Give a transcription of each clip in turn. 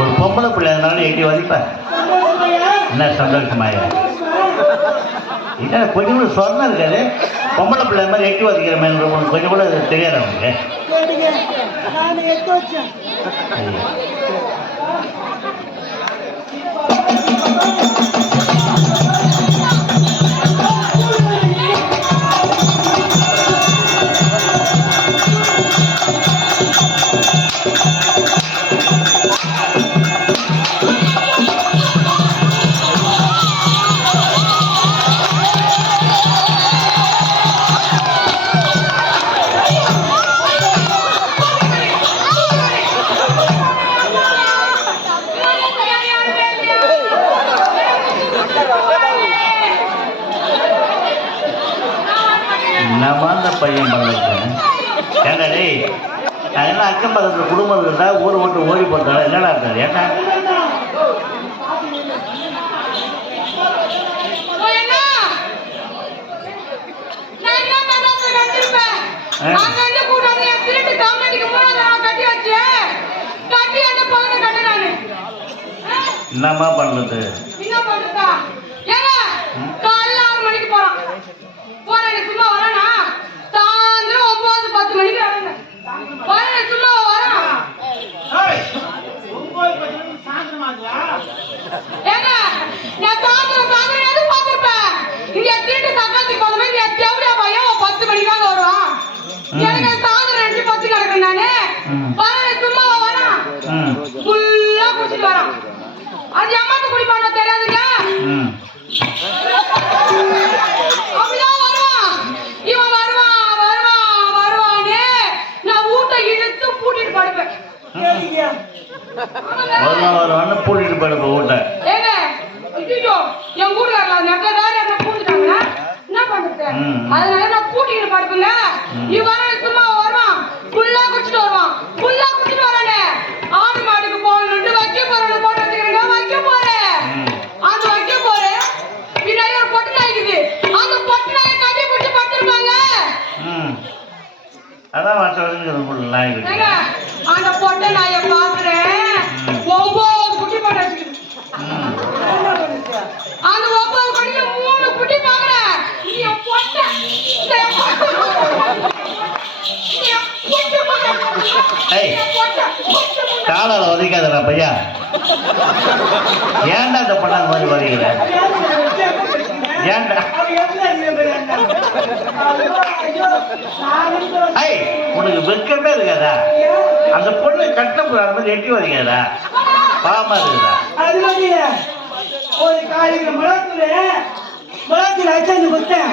ஒரு பொம்பளை பிள்ளை அதனால எட்டி வதிப்பேன் என்ன சந்தோஷமாயா இல்லை கொஞ்சம் கூட சொர்ணம் இருக்காது. பொம்பளை பிள்ளை மாதிரி எட்டி வதிக்கிற மாதிரி கொஞ்சம் கூட தெரியாது அவனுக்கு அந்த பையன் பண்ணிருக்கேன் ஏண்டா டேய் நான் என்ன அக்கம் பக்கத்தில் குடும்பம் இருந்தா ஊரை விட்டு ஓடி போட்டாலும் என்னடா இருக்காது ஏண்டா? என்னம்மா பண்ணுறது என்ன பண்றதா? ஏங்க, காலையில ஆறு மணிக்கு. போறேன், நீ சும்மா வரேனா? சாயந்தரம் ஒன்பது, பத்து மணிக்கு வரேங்க. வரேன், நீ சும்மா வரேன். ஏங்க, நான் சாயந்தரம் சாயந்தரம் எதிர்பார்த்திருப்பேன். இங்க திருட்டு சக்கரத்துக்கு போன மாதிரி என் தேவடியா பையன் ஒரு பத்து மணிக்காக வருவான். ம். எனக்கு சாயந்தரம் ரெண்டு பத்து கிடக்கு நானு. ம். வரேன், சும்மா வரேன். ம் ஃபுல்லா குடிச்சிட்டு வரான். அது எம்மாத்து குடிப்பானோ தெரியாதுங்க. ம் அப்படிதான் வருவான். இவன் வருவான், வருவான், வருவான்னு நான் வீட்டை இழுத்து பூட்டிட்டு படுப்பேன். கேளுங்க ஆமாங்க. வருவான் வருவான்னு பூட்டிட்டு போயிடுப்ப வீட்டை ஏங்க, ஐயையோ, என் அந்த இடத்துல வேற யாருன்னா பூட்டிட்டாங்கன்னா, என்ன பண்றது? அதனால நான் பூட்டிக்கிட்டு படுப்பேங்க. இவன் சும்மா வருவான். ஃபுல்லா குடிச்சிட்டு வருவான். ஃபுல்லா குடிச்சிட்டு வரானே. ஆடு மாடுக்கு போகணும்னு வைக்க போறேன்னு போட்டு வச்சுக்கிறேங்க, வைக்க போறேன். அது வைக்க போறேன். பின்னாடி ஒரு பொட்டு நாய் இருக்குது. அந்த பொட்டு நாயை கட்டி பிடிச்சு படுத்திருப்பாங்க. அதான் வருஷம் வருஷம் நாய் அந்த பொட்டை நாயை பார்க்கிறேன். ஒன்பது குட்டி போட்டு வச்சுக்குது. அந்த ஒன்பது மூணு குட்டி என் பொட்டை. காலால உதைக்காதடா பையா. ஏன்டா இந்த பண்ணாத மாதிரி வரைகிற ஏன்டா? ஐயோ உனக்கு வெக்கமே இருக்காதா? அந்த பொண்ணு கட்டம் அந்த மாதிரி எட்டி வரைக்காதா பாவமா இருக்குதா. ஒரு காலையில மிளகுல மிளகுல அச்சாந்து கொடுத்தேன்.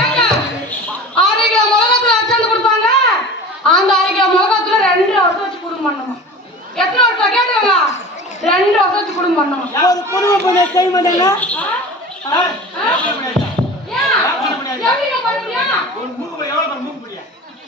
ஏங்க, அரை கிலோ மிளகாத்தூள் அரைச்சாந்து கொடுப்பாங்க. அந்த அரை கிலோ மிளகாத்தூளை ரெண்டு வருஷம் வச்சு குடும்பம் பண்ணணுமா? எத்தனை வருஷம் கேட்டுக்கோங்க ரெண்டு வருஷம் வச்சு குடும்பம் பண்ணணும் ஒரு குடும்ப பண்ண செய்ய மாட்டேங்க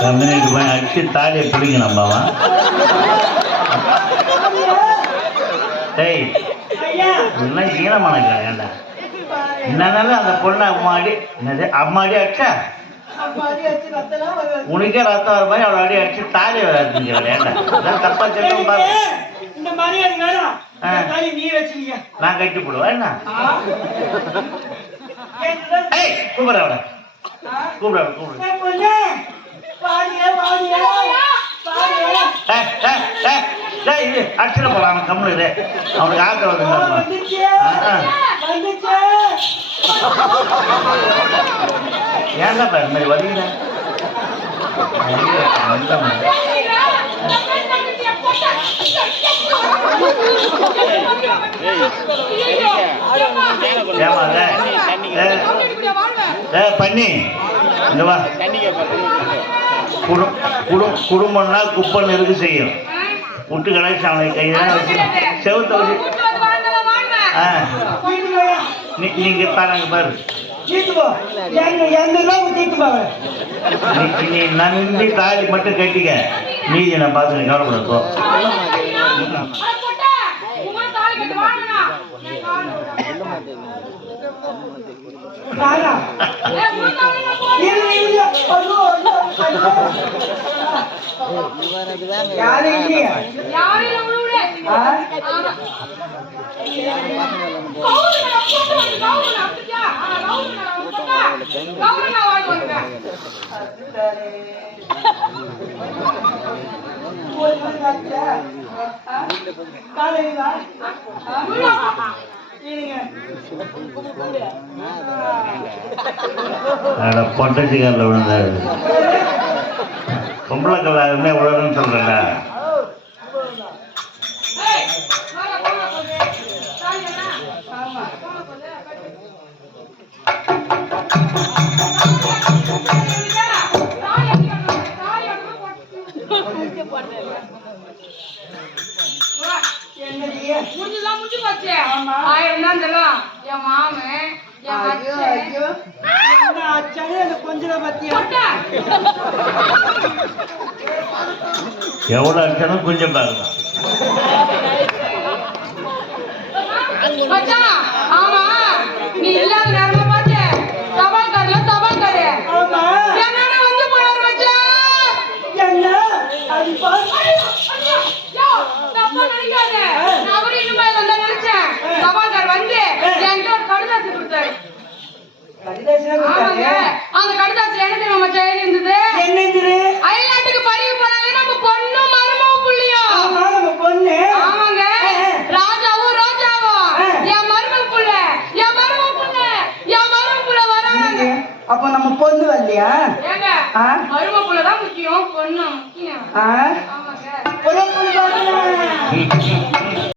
கம்பெனிக்கு போய் அடிச்சு தாலியை பிடிக்கணும் அம்மாவா டேய் இதெல்லாம் ஈனமான ஏன்டா? என்னன்னாலும் அந்த பொண்ணு அம்மாடி என்னது அம்மாடி அடிச்சா. உனக்கே ரத்தம் வர மாதிரி அவளை அடி அடிச்சு தாலி ஏன்டா? இதெல்லாம் தப்பா சொல்லும் பாரு. இந்த தாலி நீ வச்சுக்க நான் கட்டி போடுவேன் என்ன கேக்குதா? ஏய் கூப்பிட இது அடிச்சிட அவன் கம்முனு இரு. அவனுக்கு ஆத்திரம் ஆ, வந்து வந்துச்சு. வந்துச்சு ஏன்டா பாரு இந்த மாதிரி ஏ பண்ணி. குடும்பம்னா குப்பன் இருக்கு செய்யும்? கணேஷ் அவனை கையெல்லாம் வச்சு செவுத்த வச்சு. ஆ வீட்டுக்கு போயா நீ நீங்க பாருங்க பாரு நீ நீ நம்பி தாலி மட்டும் கட்டிக்க. மீதி நான் பார்த்து கவலைப்பட நானா இரு இரு ஐயோ ஐயோ ஐயோ யாரு இல்லையா காலையில பொட்டச்சிக்காரில் விழுந்தாரு. பொம்பளை கல்லாருமே விழணும்னு சொல்கிறேன்ல என்னடி முடிஞ்சுதான் முடிஞ்சு போச்சு ஆயிரம் தான் இதெல்லாம் என் மாமன் என் பத்தியா? பொட்டை. எவ்வளோ அடிச்சாலும் கொஞ்சம் பார்க்கலாம் அந்த கடிதாசில என்ன தெரியுமா மச்சான் எழுதி இருந்தது? என்ன இது அயல்நாட்டுக்கு பறிவு போனாலே நம்ம பொண்ணும் மருமவும் புள்ளியும். ஆமா நம்ம பொண்ணு. ஆமாங்க. ராஜாவும் ரோஜாவும். என் மருமக புள்ள, என் மருமக புள்ள, என் மருமக புள்ள வராங்க. அப்ப நம்ம பொண்ணு வரலையா? ஏங்க, ஆ? மருமக புள்ளதான் முக்கியம் பொண்ணு முக்கியம். ஆமாங்க. பொண்ணு